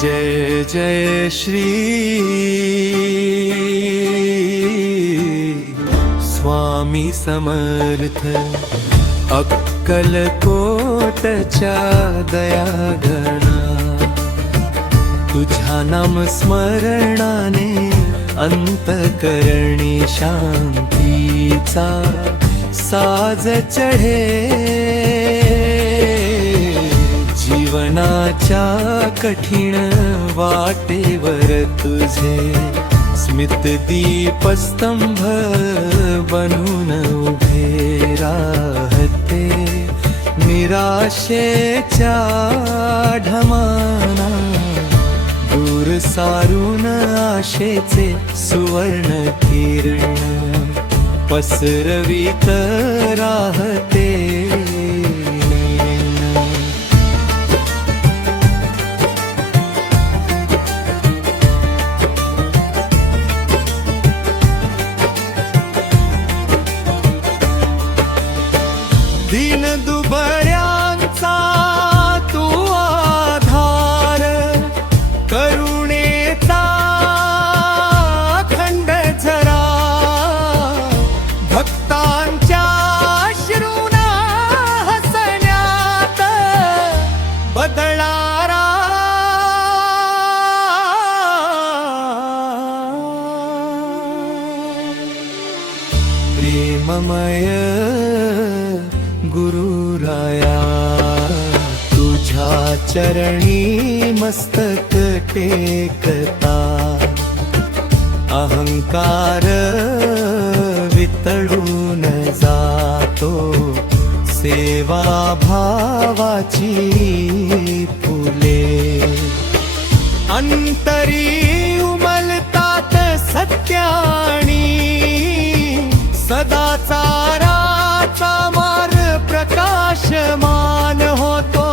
जय जय श्री स्वामी समर्थ अक्कलकोटच्या दयागणा तुझ्या नाम स्मरणाने अंतकरणी शांतीचा साज चढे जीवनाच्या कठीण वाटेवर तुझे स्मित दीपस्तंभ बनून उभे राहते निराशेच्या ढमाना दूर सारून आशेचे सुवर्ण किरण पसरवीत राहते दीन दुबळ्यांचा तू आधार करुणेचा अखंड झरा भक्तांच्या अश्रूंना हसण्यात बदलणारा प्रेममय गुरुराया तुझ्या चरणी मस्तक टेकता अहंकार वितळून जातो सेवा भावाची फुले अंतरी उमलतात सत्यानी सदाचा राचा मार्ग प्रकाशमान होतो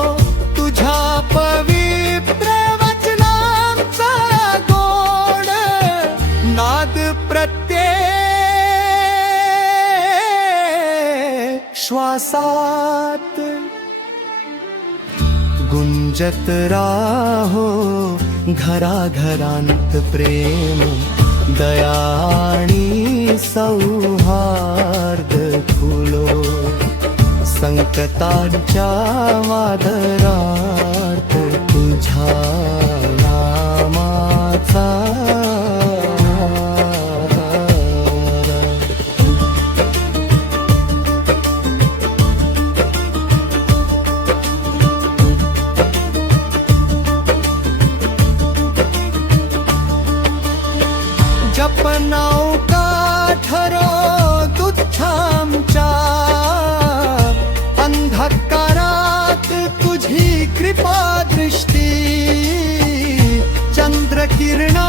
तुझ्या पवित्र वचनांचा गोड नाद प्रत्येक श्वासात गुंजत राहो घराघरांत प्रेम दया आणि सौहार्द फुलो संकटांच्या वादळात तुझ्या नामाचा जपनाव काठरो तुच्छामच्या अंधकारात तुझी कृपा दृष्टी चंद्र किरणा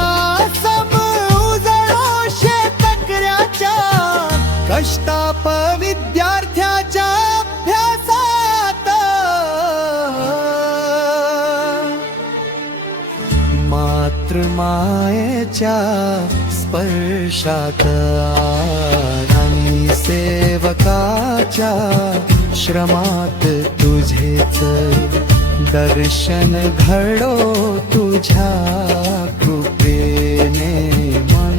सब उजळो शेतकऱ्याच्या कष्टाप विद्यार्थ्याच्या अभ्यासात मातृमायेच्या स्पर्शात आणि सेवकाच्या श्रमात तुझेच दर्शन घडो तुझ्या कृपेने मन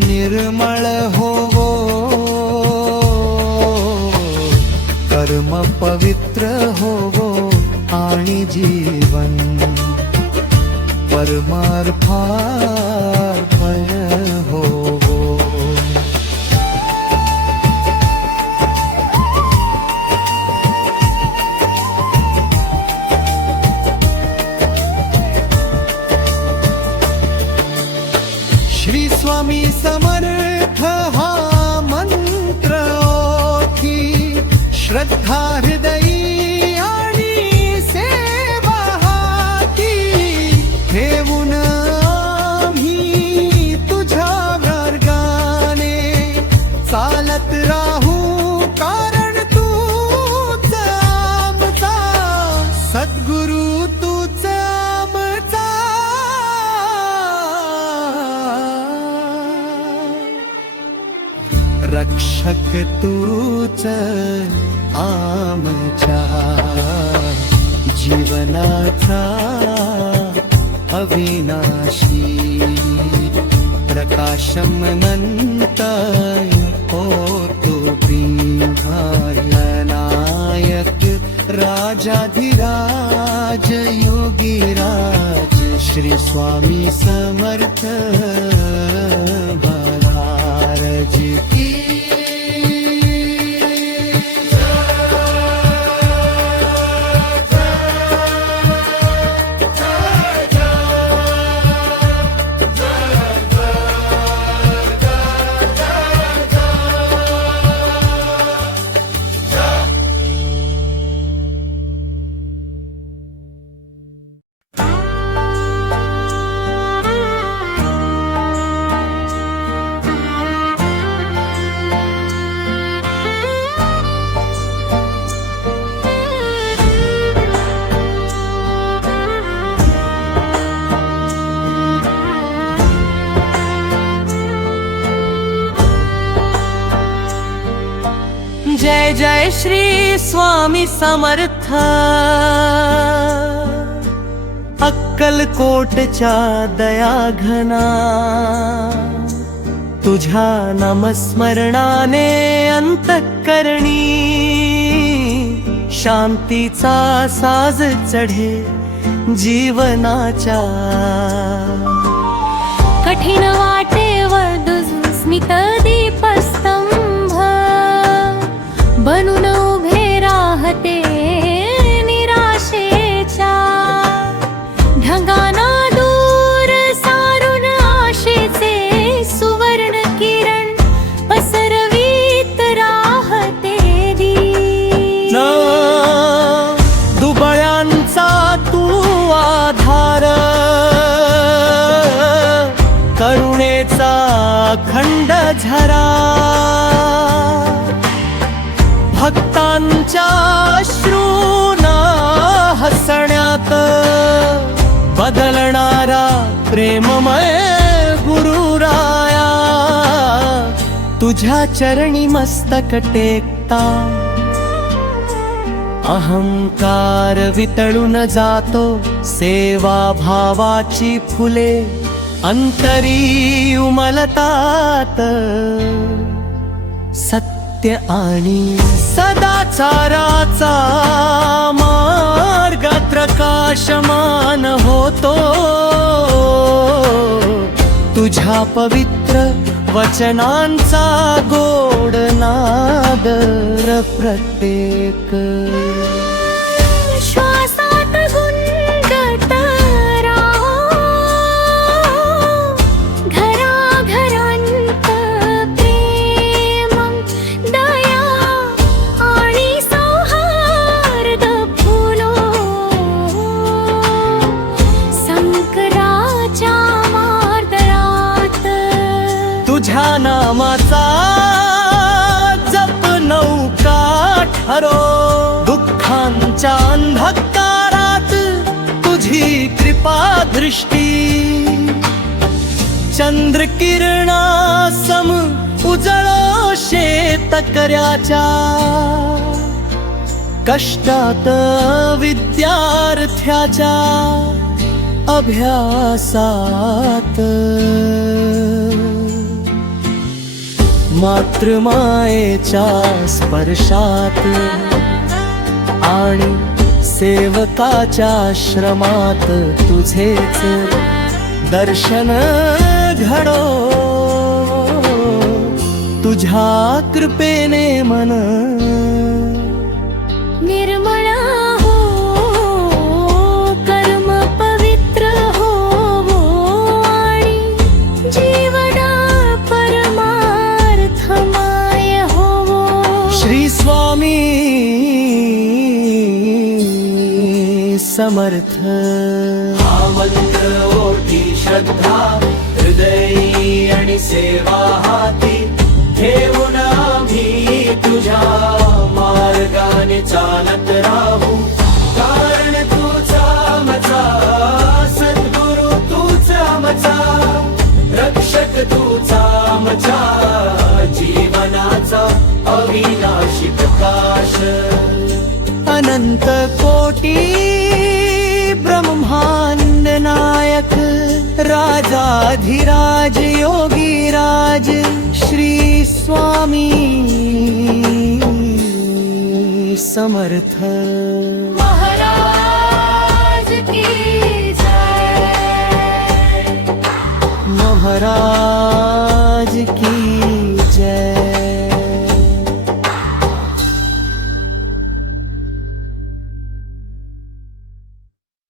निर्मळ होवो कर्म पवित्र होवो आणि जीवन परमार्थार्पण होवो श्री स्वामी समर्थ हा मंत्र ओठी श्रद्धा हृदयी आणि सेवा हाती ठेवून आम्ही तुझ्या मार्गाने चालत राहू कारण तूच आमचा सद्गुरु तूच आमचा रक्षक तूच आमच्या जीवनाचा अविनाशी प्रकाशमनंत होतो नायक राजाधिराज योगीराज श्री स्वामी समर्थ महाराज की जय जय श्री स्वामी समर्थ अक्कलकोटच्या दयाघना तुझ्या नामस्मरणाने अंतःकरणी शांतीचा साज चढे जीवनाच्या कठीण वाटेवर दुजून स्मित दीपस्तंभ बनून उभे राहते निराशेच्या ढगांना दूर सारून आशेचे सुवर्ण किरण पसरवीत राहते दी दुबळ्यांचा तू आधार करुणेचा खंड झरा भक्तांच्या अश्रूंना हसण्यात बदलणारा प्रेममय गुरुराया तुझ्या चरणी मस्तक टेकता अहंकार वितळून जातो सेवा भावाची फुले अंतरी उमलतात सत्य आणि सदाचाराचा मार्ग प्रकाशमान होतो तुझ्या पवित्र वचनांचा गोड नादर प्रत्येक श्वासात गुंजत राहो घराघरांत प्रेम दया आणि सौहार्द फुलो संकराच्या मार्दरात तुझ्या नामाचा जप नौका ठरो दुःखांच्या अंधकारात तुझी कृपा दृष्टी चंद्रकिरणा सम उजळो शेतकऱ्याच्या कष्टात विद्यार्थ्याच्या अभ्यासात मातृमायेच्या स्पर्शात आणि सेवकाच्या श्रमात तुझेच दर्शन घडो तुझ्या कृपेने मन निर्मळ हो कर्म पवित्र हो आणि जीवना परमार्थमय हो श्री स्वामी समर्थ मंत्र ओटी श्रद्धा हृदयी आणि सेवा हाती ठेवून आम्ही तुझ्या मार्गाने चालत राहू कारण तुझा आमचा सद्गुरु तुझा आमचा रक्षक तुझा आमच्या जीवनाचा अविनाशी प्रकाश अनंत कोटी ब्रह्मांड नायक राजाधिराज योगी राज श्री स्वामी समर्थ महाराज की जय महाराज